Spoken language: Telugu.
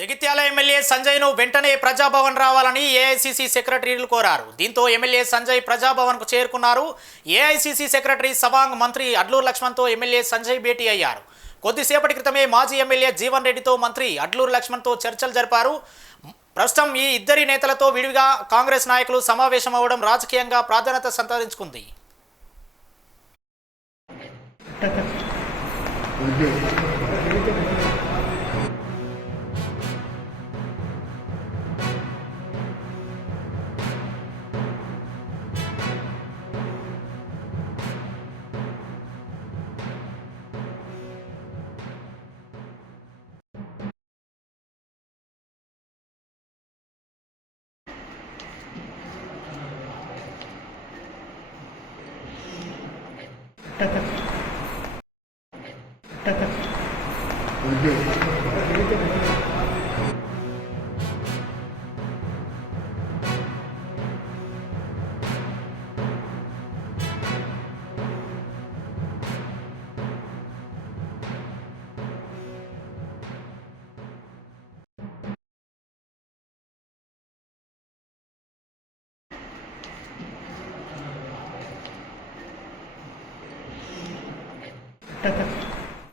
జగిత్యాల ఎమ్మెల్యే సంజయ్ను వెంటనే ప్రజాభవన్ రావాలని ఏఐసీసీ సెక్రటరీలు కోరారు. దీంతో ఎమ్మెల్యే సంజయ్ ప్రజాభవన్కు చేరుకున్నారు. ఏఐసీసీ సెక్రటరీ సవాంగ్ మంత్రి అడ్లూరు లక్ష్మణ్తో ఎమ్మెల్యే సంజయ్ భేటీ అయ్యారు. కొద్దిసేపటి క్రితమే మాజీ ఎమ్మెల్యే జీవన్ రెడ్డితో మంత్రి అడ్లూరు లక్ష్మణ్తో చర్చలు జరిపారు. ప్రస్తుతం ఈ ఇద్దరి నేతలతో విడివిగా కాంగ్రెస్ నాయకులు సమావేశం అవ్వడం రాజకీయంగా ప్రాధాన్యత సంతరించుకుంది. Ta-ta.